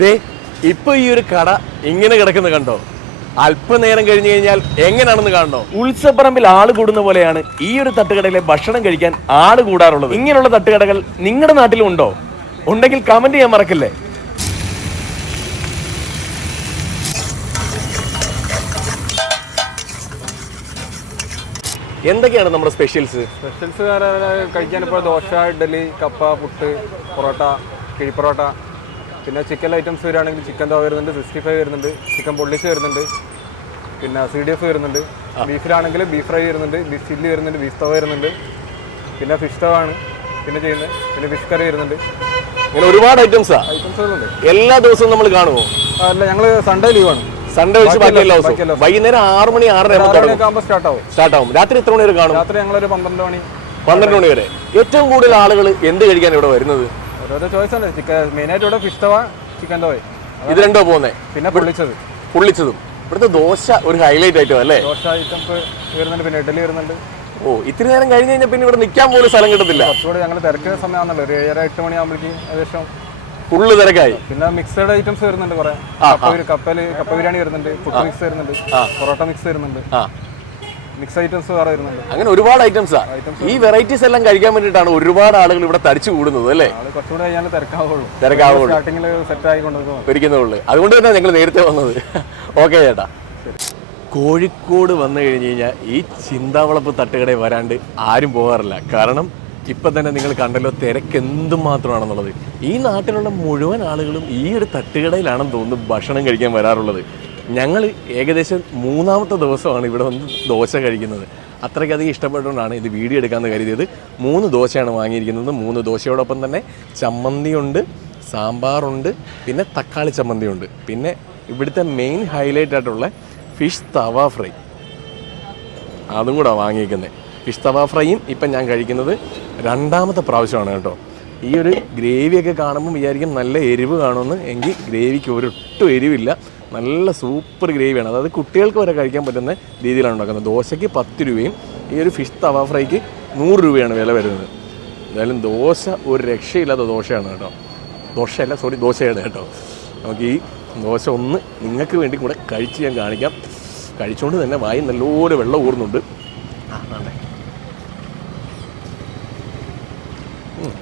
ദേ ഇപ്പൊ ഈ ഒരു കട ഇങ്ങനെ കിടക്കുന്ന കണ്ടോ? അല്പനേരം കഴിഞ്ഞു കഴിഞ്ഞാൽ എങ്ങനെയാണെന്ന് കാണണോ? ഉത്സവപ്പറമ്പിൽ ആൾ കൂടുന്ന പോലെയാണ് ഈ ഒരു തട്ടുകടയിലെ ഭക്ഷണം കഴിക്കാൻ ആൾ കൂടാറുള്ളത്. ഇങ്ങനെയുള്ള തട്ടുകടകൾ നിങ്ങളുടെ നാട്ടിലും ഉണ്ടോ? ഉണ്ടെങ്കിൽ കമന്റ് ചെയ്യാൻ മറക്കല്ലേ? എന്തൊക്കെയാണ് നമ്മുടെ സ്പെഷ്യൽസ് സ്പെഷ്യൽസ് കഴിക്കാൻ ഇപ്പോൾ ദോശ ഇഡ്ഡലി കപ്പ പുട്ട് പൊറോട്ട കിഴിപ്പൊറോട്ട പിന്നെ ചിക്കൻ ഐറ്റംസ് വരികയാണെങ്കിൽ ചിക്കൻ തവ വരുന്നുണ്ട് സിക്സ്റ്റി ഫൈവ് വരുന്നുണ്ട് ചിക്കൻ പൊള്ളിച്ച് വരുന്നുണ്ട് പിന്നെ സി ഡി എഫ് വരുന്നുണ്ട് ബീഫിലാണെങ്കിൽ ബീഫ് ഫ്രൈ വരുന്നുണ്ട് ബീഫ് ചില്ലി വരുന്നുണ്ട് ബീഫ് തവ വരുന്നുണ്ട് പിന്നെ ഫിഷ് തവ ആണ് പിന്നെ ചെയ്യുന്നത് പിന്നെ ഫിഷ് കറി വരുന്നുണ്ട്. ഇങ്ങനെ ഒരുപാട് ഐറ്റംസാ ഐറ്റംസ് വരുന്നുണ്ട് എല്ലാ ദിവസവും നമ്മൾ കാണുമോ? അല്ല ഞങ്ങൾ സൺഡേ ലീവാണ് സൺഡേ വെച്ച് ബാക്കി എല്ലാ ദിവസവും. വൈകുന്നേരം ആറ് മണി ആറര ആകുമ്പോൾ സ്റ്റാർട്ട് ആവും. സ്റ്റാർട്ട് ആവും. രാത്രി എത്ര മണി വരെ കാണും? രാത്രി ഞങ്ങളൊരു പന്ത്രണ്ട് മണി. പന്ത്രണ്ട് മണി വരെ. ഏറ്റവും കൂടുതൽ ആളുകൾ എന്ത് കഴിക്കാൻ ഇവിടെ വരുന്നത്? ഓരോരോ ചോയ്സ് ആണ് ചിക്കൻ മെയിനായിട്ട് ഇവിടെ ഫിഷ് തവ ചിക്കൻ തവ. ഇത് രണ്ടോ പോകുന്നേ പിന്നെ പൊള്ളിച്ചത് പൊള്ളിച്ചതും ഇവിടുത്തെ ദോശ ഒരു ഹൈലൈറ്റ് ആയിട്ട് അല്ലേ? ദോശ ഐറ്റംസ് വരുന്നുണ്ട് പിന്നെ ഇഡലി വരുന്നുണ്ട്. ഓ ഇത്തിരി നേരം കഴിഞ്ഞ് കഴിഞ്ഞാൽ പിന്നെ ഇവിടെ നിൽക്കാൻ പോലും സ്ഥലം കിട്ടത്തില്ല. കുറച്ചുകൂടെ ഞങ്ങൾ തിരക്കുന്ന സമയമാണല്ലോ ഒരു ഏഴര എട്ട് മണിയാകുമ്പോഴേക്കും ഏകദേശം ഫുള്ള് തിരക്കായി. പിന്നെ മിക്സഡ് ഐറ്റംസ് വരുന്നുണ്ട് കുറെ. കപ്പ കപ്പൽ കപ്പ ബിരിയാണി വരുന്നുണ്ട് പുട്ട് മിക്സ് വരുന്നുണ്ട് പൊറോട്ട മിക്സ് വരുന്നുണ്ട്. മിക്സ് ഐറ്റംസ് വേറെ വരുന്നുണ്ട്. അങ്ങനെ ഒരുപാട് ഐറ്റംസാ. ഈ വെറൈറ്റീസ് എല്ലാം കഴിക്കാൻ വേണ്ടിയിട്ടാണ് ഒരുപാട് ആളുകൾ ഇവിടെ തടിച്ചു കൂടുന്നത് അല്ലേ? കഴിഞ്ഞാൽ തിരക്കാവുള്ളൂ. തിരക്കാവുള്ളൂ. സ്റ്റാർട്ടിങ്ങിൽ സെറ്റ് ഒരിക്കുന്നുള്ളൂ അതുകൊണ്ട് തന്നെ ഞങ്ങൾ നേരത്തെ വന്നത്. ഓക്കെ ചേട്ടാ. കോഴിക്കോട് വന്നു കഴിഞ്ഞ് കഴിഞ്ഞാൽ ഈ ചിന്താവളപ്പ് തട്ടുകടയിൽ വരാണ്ട് ആരും പോകാറില്ല. കാരണം ഇപ്പം തന്നെ നിങ്ങൾ കണ്ടല്ലോ തിരക്ക് എന്തുമാത്രമാണെന്നുള്ളത്. ഈ നാട്ടിലുള്ള മുഴുവൻ ആളുകളും ഈ ഒരു തട്ടുകടയിലാണെന്ന് തോന്നുന്നു ഭക്ഷണം കഴിക്കാൻ വരാറുള്ളത്. ഞങ്ങൾ ഏകദേശം മൂന്നാമത്തെ ദിവസമാണ് ഇവിടെ വന്ന് ദോശ കഴിക്കുന്നത്. അത്രയ്ക്കധികം ഇഷ്ടപ്പെട്ടുകൊണ്ടാണ് ഇത് വീഡിയോ എടുക്കാമെന്ന് കരുതിയത്. മൂന്ന് ദോശയാണ് വാങ്ങിയിരിക്കുന്നത്. മൂന്ന് ദോശയോടൊപ്പം തന്നെ ചമ്മന്തിയുണ്ട് സാമ്പാറുണ്ട് പിന്നെ തക്കാളി ചമ്മന്തിയുണ്ട്. പിന്നെ ഇവിടുത്തെ മെയിൻ ഹൈലൈറ്റ് ആയിട്ടുള്ള ഫിഷ് തവ ഫ്രൈ അതും കൂടെ വാങ്ങിയിരിക്കുന്നത് ഫിഷ് തവ ഫ്രൈയും ഇപ്പം ഞാൻ കഴിക്കുന്നത് രണ്ടാമത്തെ പ്രാവശ്യമാണ് കേട്ടോ. ഈ ഒരു ഗ്രേവിയൊക്കെ കാണുമ്പോൾ വിചാരിക്കും നല്ല എരിവ് കാണുമെന്ന്. എങ്കിൽ ഗ്രേവിക്ക് ഒരൊട്ടും എരിവില്ല. നല്ല സൂപ്പർ ഗ്രേവിയാണ്. അതായത് കുട്ടികൾക്ക് വരെ കഴിക്കാൻ പറ്റുന്ന രീതിയിലാണ് ഉണ്ടാക്കുന്നത്. ദോശയ്ക്ക് പത്ത് രൂപയും ഈ ഒരു ഫിഷ് തവ ഫ്രൈക്ക് നൂറ് രൂപയാണ് വില വരുന്നത്. എന്തായാലും ദോശ ഒരു രക്ഷയില്ലാത്ത ദോശയാണ് കേട്ടോ. ദോശയല്ല സോറി ദോശയാണ് കേട്ടോ. നമുക്ക് ഈ ദോശ ഒന്ന് നിങ്ങൾക്ക് വേണ്ടി കൂടെ കഴിച്ച് ഞാൻ കാണിക്കാം. കഴിച്ചുകൊണ്ട് തന്നെ വായി നല്ലപോലെ വെള്ളം ഊർന്നുണ്ട് ആ വേണ്ടേ ഉം.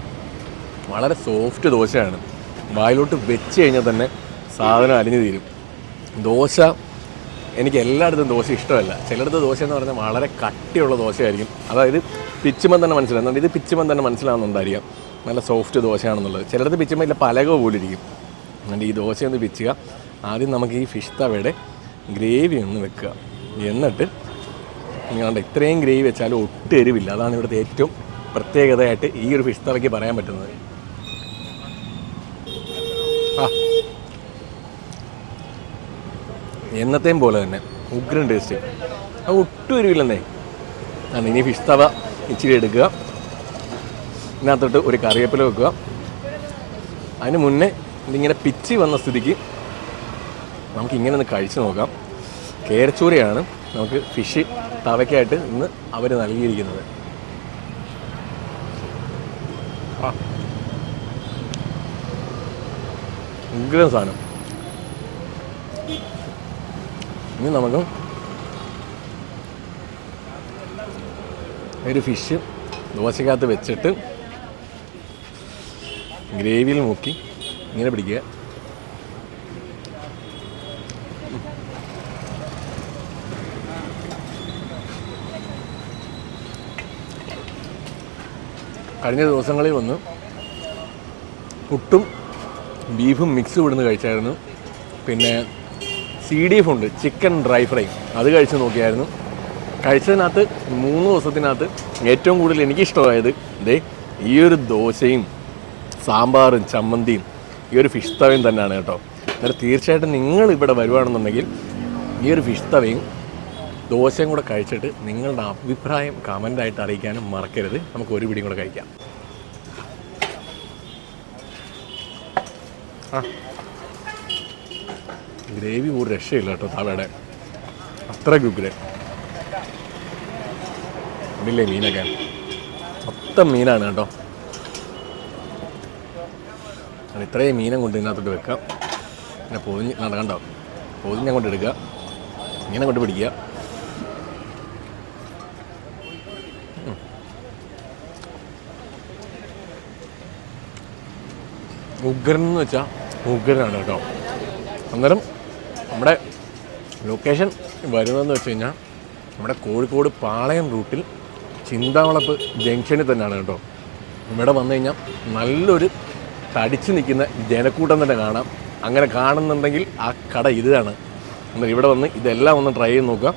വളരെ സോഫ്റ്റ് ദോശയാണ്. വായിലോട്ട് വെച്ച് കഴിഞ്ഞാൽ തന്നെ സാധനം അലിഞ്ഞു തീരും. ദോശ എനിക്ക് എല്ലായിടത്തും ദോശ ഇഷ്ടമല്ല. ചിലയിടത്ത് ദോശ എന്ന് പറഞ്ഞാൽ വളരെ കട്ടിയുള്ള ദോശയായിരിക്കും. അതായത് പിച്ചുമ്പം തന്നെ മനസ്സിലാകുന്നുണ്ട് ഇത് പിച്ചുമ്പം തന്നെ മനസ്സിലാകുന്നുണ്ടായിരിക്കാം നല്ല സോഫ്റ്റ് ദോശയാണെന്നുള്ളത്. ചിലയിടത്ത് പിച്ചുമ്പോൾ ഇല്ല പലക പോലിരിക്കും എന്നിട്ട് ഈ ദോശ ഒന്ന് പിച്ചുക. ആദ്യം നമുക്ക് ഈ ഫിഷ് തവയുടെ ഗ്രേവി ഒന്ന് വെക്കുക. എന്നിട്ട് നിങ്ങളുടെ ഇത്രയും ഗ്രേവി വെച്ചാലും ഒട്ടും എരിവില്ല. അതാണ് ഇവിടുത്തെ ഏറ്റവും പ്രത്യേകതയായിട്ട് ഈ ഒരു ഫിഷ് തവയ്ക്ക് പറയാൻ പറ്റുന്നത്. എന്നത്തെയും പോലെ തന്നെ. ഉഗ്രൻ ടേസ്റ്റ് അത് ഒട്ടും എരിവില്ലെന്നേ ആണ് ഇനി ഫിഷ് തവ ഇച്ചിരി എടുക്കുക. ഇതിനകത്തോട്ട് ഒരു കറിവേപ്പില വെക്കുക. അതിന് മുന്നേ ഇതിങ്ങനെ പിച്ചി വന്ന സ്ഥിതിക്ക് നമുക്ക് ഇങ്ങനെ ഒന്ന് കഴിച്ചു നോക്കാം. കേരച്ചൂരയാണ് നമുക്ക് ഫിഷ് തവയ്ക്കായിട്ട് ഇന്ന് അവർ നൽകിയിരിക്കുന്നത്. ആ. ഉഗ്രൻ സാധനം. ഇനി നമുക്ക് ഒരു ഫിഷ് ദോശക്കകത്ത് വെച്ചിട്ട് ഗ്രേവിയിൽ മുക്കി ഇങ്ങനെ പിടിക്കുക. കഴിഞ്ഞ ദിവസങ്ങളിൽ വന്ന് പുട്ടും ബീഫും മിക്സ് ഇവിടുന്ന് കഴിച്ചായിരുന്നു. പിന്നെ സി ഡി എഫ് ഉണ്ട് ചിക്കൻ ഡ്രൈ ഫ്രൈ അത് കഴിച്ച് നോക്കിയായിരുന്നു. കഴിച്ചതിനകത്ത് മൂന്ന് ദിവസത്തിനകത്ത് ഏറ്റവും കൂടുതൽ എനിക്കിഷ്ടമായത് ദേ ഈ ഒരു ദോശയും സാമ്പാറും ചമ്മന്തിയും ഈ ഒരു ഫിഷ് തവയും തന്നെയാണ് കേട്ടോ. അന്നേരം തീർച്ചയായിട്ടും നിങ്ങൾ ഇവിടെ വരുവാണെന്നുണ്ടെങ്കിൽ ഈ ഒരു ഫിഷ് തവയും ദോശയും കൂടെ കഴിച്ചിട്ട് നിങ്ങളുടെ അഭിപ്രായം കമന്റായിട്ട് അറിയിക്കാനും മറക്കരുത്. നമുക്ക് ഒരു പിടിയും കൂടെ കഴിക്കാം. ഗ്രേവി ഒരു രക്ഷയില്ല കേട്ടോ തവയുടെ അത്രയ്ക്ക് ഉഗ്രൻ ഇതില്ലേ മീനൊക്കെ? മൊത്തം മീനാണ് കേട്ടോ. ഇത്രയും മീനും കൊണ്ട് ഇതിനകത്തോട്ട് വെക്കാം പിന്നെ പൊതിഞ്ഞ് നടക്കണ്ടോ പൊതിഞ്ഞ് അങ്ങോട്ട് എടുക്കുക. ഇങ്ങനെ കൊണ്ട് പിടിക്കുക. ഉഗ്രൻ എന്ന് വെച്ചാൽ ഉഗ്രനാണ് കേട്ടോ. അന്നേരം നമ്മുടെ ലൊക്കേഷൻ വരുന്നതെന്ന് വെച്ച് കഴിഞ്ഞാൽ നമ്മുടെ കോഴിക്കോട് പാളയം റൂട്ടിൽ ചിന്താവളപ്പ് ജംഗ്ഷനിൽ തന്നെയാണ് കേട്ടോ. ഇവിടെ വന്നു കഴിഞ്ഞാൽ നല്ലൊരു തടിച്ചു നിൽക്കുന്ന ജനക്കൂട്ടം തന്നെ കാണാം. അങ്ങനെ കാണുന്നുണ്ടെങ്കിൽ ആ കട ഇതാണ്. എന്നാൽ ഇവിടെ വന്ന് ഇതെല്ലാം ഒന്ന് ട്രൈ ചെയ്ത് നോക്കുക.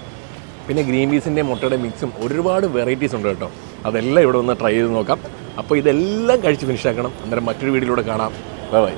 പിന്നെ ഗ്രീൻ പീസിന്റെ മുട്ടയുടെ മിക്സും ഒരുപാട് വെറൈറ്റീസ് ഉണ്ട് കേട്ടോ. അതെല്ലാം ഇവിടെ ഒന്ന് ട്രൈ ചെയ്ത് നോക്കാം. അപ്പോൾ ഇതെല്ലാം കഴിച്ച് ഫിനിഷ് ആക്കണം. അന്നേരം മറ്റൊരു വീഡിയോയിലൂടെ കാണാം. Bye bye